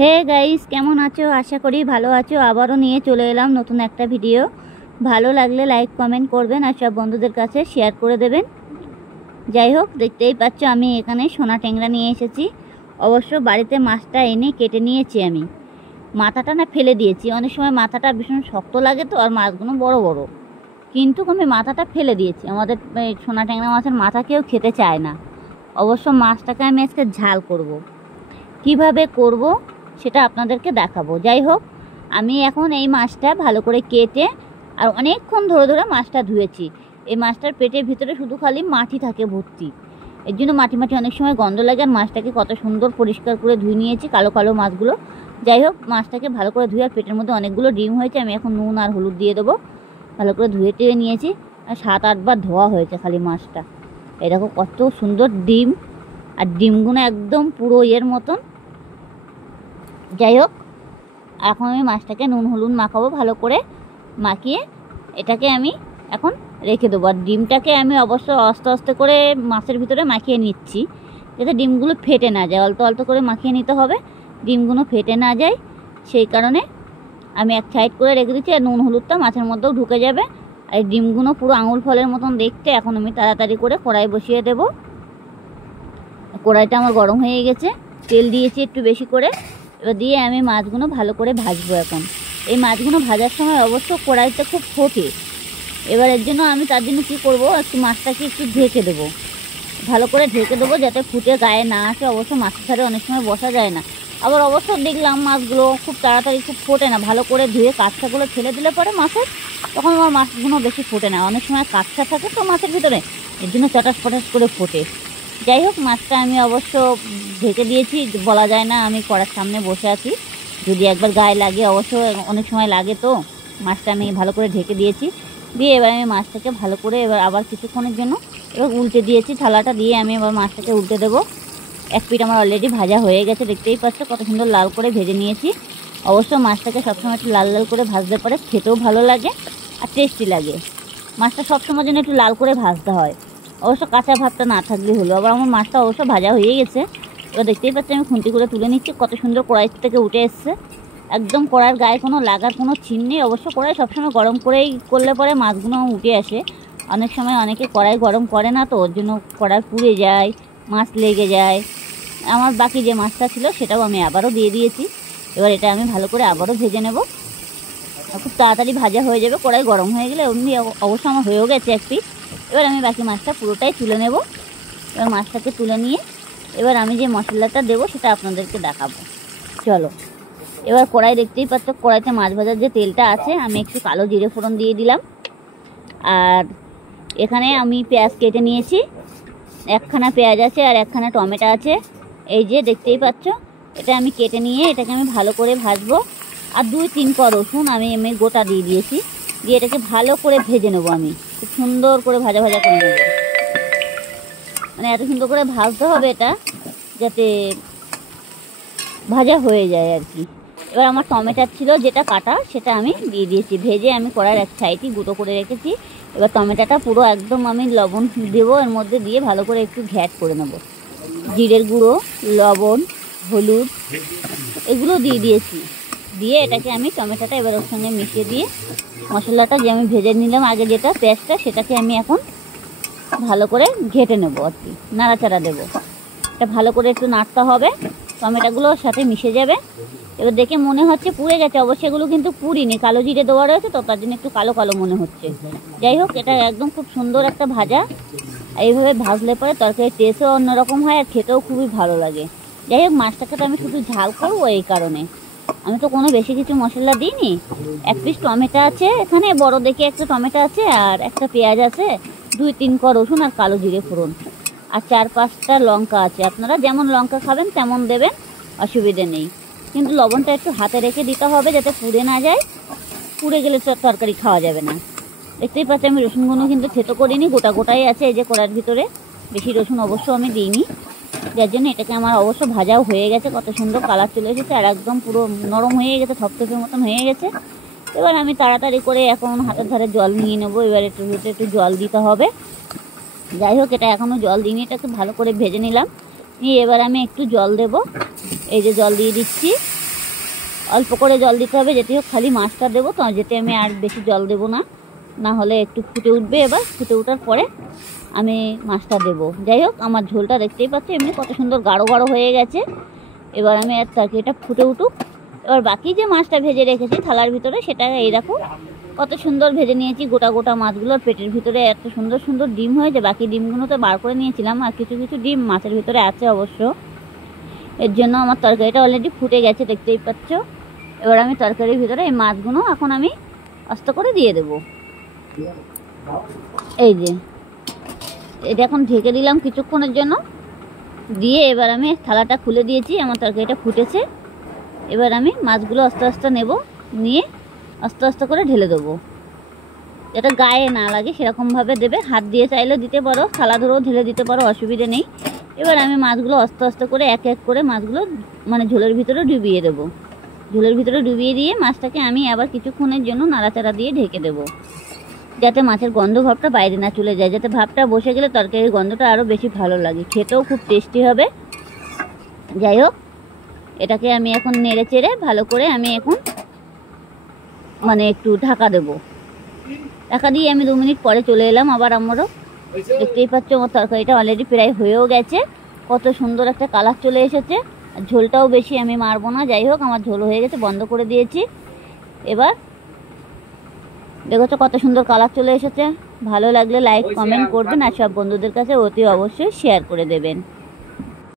Hey guys, কেমন আছো? আশা করি ভালো আছো। আবারও নিয়ে চলে এলাম নতুন একটা ভিডিও। ভালো লাগলে লাইক কমেন্ট করবেন আর সব বন্ধুদের কাছে শেয়ার করে দেবেন। যাই হোক, দেখতেই পাচ্ছ আমি এখানে সোনা ট্যাংরা নিয়ে এসেছি। অবশ্য বাড়িতে মাছটা এনে কেটে নিয়েছি। আমি মাথাটা না ফেলে দিয়েছি। অনেক সময় মাথাটা ভীষণ শক্ত লাগে তো, আর মাছগুলো বড় বড়, কিন্তু আমি মাথাটা ফেলে দিয়েছি। আমাদের সোনা ট্যাংরা মাছের মাথা কেউ খেতে চায় না। অবশ্য মাছটাকে আমি আজকে ঝাল করব। কিভাবে করব সেটা আপনাদেরকে দেখাবো। যাই হোক, আমি এখন এই মাছটা ভালো করে কেটে আর অনেকক্ষণ ধরে ধরে মাছটা ধুয়েছি। এই মাছটার পেটের ভিতরে শুধু খালি মাটি থাকে ভর্তি, এর জন্য মাটি মাটি অনেক সময় গন্ধ লাগে। আর মাছটাকে কত সুন্দর পরিষ্কার করে ধুয়ে নিয়েছি, কালো কালো মাছগুলো। যাই হোক, মাছটাকে ভালো করে ধুয়ে, আর পেটের মধ্যে অনেকগুলো ডিম হয়েছে। আমি এখন নুন আর হলুদ দিয়ে দেবো। ভালো করে ধুয়ে টুয়ে নিয়েছি, আর 7-8 বার ধোয়া হয়েছে খালি মাছটা। এই দেখো কত সুন্দর ডিম, আর ডিমগুলো একদম পুরো এর মতন। যাই হোক, এখন আমি মাছটাকে নুন হলুদ মাখাবো ভালো করে। মাখিয়ে এটাকে আমি এখন রেখে দেবো। আর ডিমটাকে আমি অবশ্য আস্তে আস্তে করে মাছের ভিতরে মাখিয়ে নিচ্ছি, যাতে ডিমগুলো ফেটে না যায়। অল্প অল্প করে মাখিয়ে নিতে হবে, ডিমগুলো ফেটে না যায়। সেই কারণে আমি এক সাইড করে রেখে দিচ্ছি, আর নুন হলুদটা মাছের মধ্যেও ঢুকে যাবে। আর এই ডিমগুলো পুরো আঙুল ফলের মতন দেখতে। এখন আমি তাড়াতাড়ি করে কড়াই বসিয়ে দেব। কড়াইটা আমার গরম হয়ে গেছে, তেল দিয়েছি একটু বেশি করে। এবার দিয়ে আমি মাছগুলো ভালো করে ভাজবো। এখন এই মাছগুলো ভাজার সময় অবশ্য কড়াইটা খুব ফোটে। এবার এর জন্য আমি তার জন্য কী করবো, একটু মাছটাকে একটু ঢেকে দেবো, ভালো করে ঢেকে দেবো যাতে ফুটে গায়ে না আসে। অবশ্য মাছের ধারে অনেক সময় বসা যায় না। আবার অবশ্য দেখলাম মাছগুলো খুব তাড়াতাড়ি খুব ফোটে না। ভালো করে ধুয়ে কাঁচটাগুলো ফেলে দিলে পরে মাছের, তখন আমার মাছগুলো বেশি ফোটে না। অনেক সময় কাঁচা থাকে তো মাছের ভিতরে, এর জন্য চটাস ফটাস করে ফোটে। যাই হোক, মাছটা আমি অবশ্য ঢেকে দিয়েছি। বলা যায় না আমি কড়ার সামনে বসে আছি, যদি একবার গায়ে লাগে। অবশ্য অনেক সময় লাগে তো। মাছটা আমি ভালো করে ঢেকে দিয়েছি। দিয়ে এবার আমি মাছটাকে ভালো করে এবার আবার কিছুক্ষণের জন্য এবার উল্টে দিয়েছি। থালাটা দিয়ে আমি এবার মাছটাকে উল্টে দেবো। এক পিঠ আমার অলরেডি ভাজা হয়ে গেছে, দেখতেই পাচ্ছ কত সুন্দর লাল করে ভেজে নিয়েছি। অবশ্য মাছটাকে সবসময় একটু লাল লাল করে ভাজতে পারে, খেতেও ভালো লাগে আর টেস্টি লাগে। মাছটা সবসময় জন্য একটু লাল করে ভাজতে হয়। অবশ্য কাঁচা ভাতটা না থাকলে হলো। আবার আমার মাছটা অবশ্য ভাজা হয়ে গেছে। এবার দেখতেই পাচ্ছি আমি খুন্তি করে তুলে নিচ্ছি। কত সুন্দর কড়াই থেকে উঠে এসছে, একদম কড়াইয়ের গায়ে কোনো লাগার কোনো চিহ্ন নেই। অবশ্য কড়াই সবসময় গরম করেই করলে পরে মাছগুলো উঠে আসে। অনেক সময় অনেকে কড়াই গরম করে না, তো ওর জন্য কড়াই পুড়ে যায়, মাছ লেগে যায়। আমার বাকি যে মাছটা ছিল সেটাও আমি আবারও দিয়ে দিয়েছি। এবার এটা আমি ভালো করে আবারও ভেজে নেব। খুব তাড়াতাড়ি ভাজা হয়ে যাবে, কড়াই গরম হয়ে গেলে। এমনি অবশ্য আমার হয়েও গেছে এক পিস। এবার আমি বাকি মাছটা পুরোটাই তুলে নেব। এবার মাছটাকে তুলে নিয়ে এবার আমি যে মশলাটা দেবো সেটা আপনাদেরকে দেখাবো। চলো, এবার কড়াই দেখতেই পাচ্ছ, কড়াইতে মাছ ভাজার যে তেলটা আছে, আমি একটু কালো জিরে ফোড়ন দিয়ে দিলাম। আর এখানে আমি পেঁয়াজ কেটে নিয়েছি, একখানা পেঁয়াজ আছে আর একখানা টমেটো আছে। এই যে দেখতেই পাচ্ছ, এটা আমি কেটে নিয়ে এটাকে আমি ভালো করে ভাজবো। আর 2-3 কোয়া রসুন আমি গোটা দিয়ে দিয়েছি। দিয়ে এটাকে ভালো করে ভেজে নেবো। আমি খুব সুন্দর করে ভাজা ভাজা করে নেবো। মানে এত সুন্দর করে ভাজতে হবে এটা, যাতে ভাজা হয়ে যায় আর কি। এবার আমার টমেটো ছিল যেটা কাটা, সেটা আমি দিয়ে দিয়েছি। ভেজে আমি কড়ার এক সাইডই গুঁড়ো করে রেখেছি। এবার টমেটোটা পুরো একদম আমি লবণ দেবো এর মধ্যে, দিয়ে ভালো করে একটু ঘ্যাট করে নেব। জিরের গুঁড়ো, লবণ, হলুদ এগুলো দিয়ে দিয়েছি। দিয়ে এটাকে আমি টমেটোটা এবার ওর সঙ্গে মিশিয়ে দিয়ে মশলাটা যে আমি ভেজে নিলাম আগে যেটা পেঁয়াজটা, সেটাকে আমি এখন ভালো করে ঘেটে নেবো আর কি, নাড়াচাড়া দেবো। এটা ভালো করে একটু নাড়তে হবে, টমেটোগুলোর সাথে মিশে যাবে। এবার দেখে মনে হচ্ছে পুড়ে গেছে, অবশ্যই এগুলো কিন্তু পুড়িনি, কালো জিরে দেওয়া রয়েছে তো তার জন্য একটু কালো কালো মনে হচ্ছে। যাই হোক, এটা একদম খুব সুন্দর একটা ভাজা। এইভাবে ভাজলে পরে তরকারির টেস্টও অন্যরকম হয় আর খেতেও খুবই ভালো লাগে। যাই হোক, মাছটাকে তো আমি শুধু ঝাল করবো, এই কারণে আমি তো কোনো বেশি কিছু মশলা দিইনি। এক পিস টমেটো আছে এখানে, বড় দেখে একটা টমেটো আছে, আর একটা পেঁয়াজ আছে, 2-3 কোয়া রসুন আর কালো জিরে ফোড়ন, আর 4-5টা লঙ্কা আছে। আপনারা যেমন লঙ্কা খাবেন তেমন দেবেন, অসুবিধে নেই। কিন্তু লবণটা একটু হাতে রেখে দিতে হবে যাতে পুড়ে না যায়। পুড়ে গেলে তো তরকারি খাওয়া যাবে না। দেখতেই পাচ্ছি আমি রসুনগুলো কিন্তু থেতো করিনি, গোটা গোটাই আছে এই যে কড়ার ভিতরে। বেশি রসুন অবশ্য আমি দিইনি, যার জন্য এটাকে আমার অবশ্য ভাজাও হয়ে গেছে। কত সুন্দর কালার চলে এসেছে, আর একদম পুরো নরম হয়ে গেছে, থপথপের মতন হয়ে গেছে। এবার আমি তাড়াতাড়ি করে এখন হাতের ধারে জল নিয়ে নেবো। এবার একটু জল দিতে হবে। যাই হোক, এটা এখনও জল দিইনি, এটাকে ভালো করে ভেজে নিলাম। নিয়ে এবার আমি একটু জল দেব। এই যে জল দিয়ে দিচ্ছি। অল্প করে জল দিতে হবে, যেতে হোক খালি মাছটা দেবো তো, যেতে আমি আর বেশি জল দেবো না, না হলে একটু ফুটে উঠবে। এবার ফুটে ওঠার পরে আমি মাছটা দেবো। যাই হোক, আমার ঝোলটা দেখতেই পাচ্ছি এমনি কত সুন্দর গাঢ় গাঢ় হয়ে গেছে। এবার আমি আর তরকারিটা ফুটে উঠুক। এবার বাকি যে মাছটা ভেজে রেখেছি থালার ভিতরে, সেটা এই রাখো, কত সুন্দর ভেজে নিয়েছি। গোটা গোটা মাছগুলোর পেটের ভিতরে এত সুন্দর সুন্দর ডিম হয়েছে। বাকি ডিমগুলো তো বার করে নিয়েছিলাম, আর কিছু কিছু ডিম মাছের ভিতরে আছে অবশ্য। এর জন্য আমার তরকারিটা অলরেডি ফুটে গেছে, দেখতেই পাচ্ছ। এবার আমি তরকারির ভিতরে এই মাছগুলো এখন আমি আস্তে করে দিয়ে দেবো। এই যে এটা এখন ঢেকে দিলাম কিছুক্ষণের জন্য, দিয়ে এবার আমি থালাটা খুলে দিয়েছি। আমার তরকারিটা ফুটেছে। এবার আমি মাছগুলো আস্তে আস্তে নেব, নিয়ে আস্তে আস্তে করে ঢেলে দেবো, যাতে গায়ে না লাগে সেরকমভাবে দেবে। হাত দিয়ে চাইলে দিতে পারো, থালা ধরেও ঢেলে দিতে পারো, অসুবিধে নেই। এবার আমি মাছগুলো আস্তে আস্তে করে এক এক করে মাছগুলো মানে ঝোলের ভিতরে ডুবিয়ে দেবো। ঝোলের ভিতরে ডুবিয়ে দিয়ে মাছটাকে আমি আবার কিছুক্ষণের জন্য নাড়াচাড়া দিয়ে ঢেকে দেবো, যাতে মাছের গন্ধ ভাবটা বাইরে না চলে যায়, যাতে ভাবটা বসে গেলে তরকারির গন্ধটা আরও বেশি ভালো লাগে, খেতেও খুব টেস্টি হবে। যাই হোক, এটাকে আমি এখন নেড়ে চেড়ে ভালো করে আমি এখন মানে একটু ঢাকা দেবো। ঢাকা দিয়ে আমি 2 মিনিট পরে চলে এলাম আবার আমারও। দেখতেই পাচ্ছ আমার তরকারিটা অলরেডি প্রায় হয়েও গেছে, কত সুন্দর একটা কালার চলে এসেছে। আর ঝোলটাও বেশি আমি মারবো না। যাই হোক, আমার ঝোল হয়ে গেছে, বন্ধ করে দিয়েছি। এবার দেখেছো কত সুন্দর কালার চলে এসেছে। ভালো লাগলে লাইক কমেন্ট করবেন, আর সব বন্ধুদের কাছে অতি অবশ্যই শেয়ার করে দেবেন।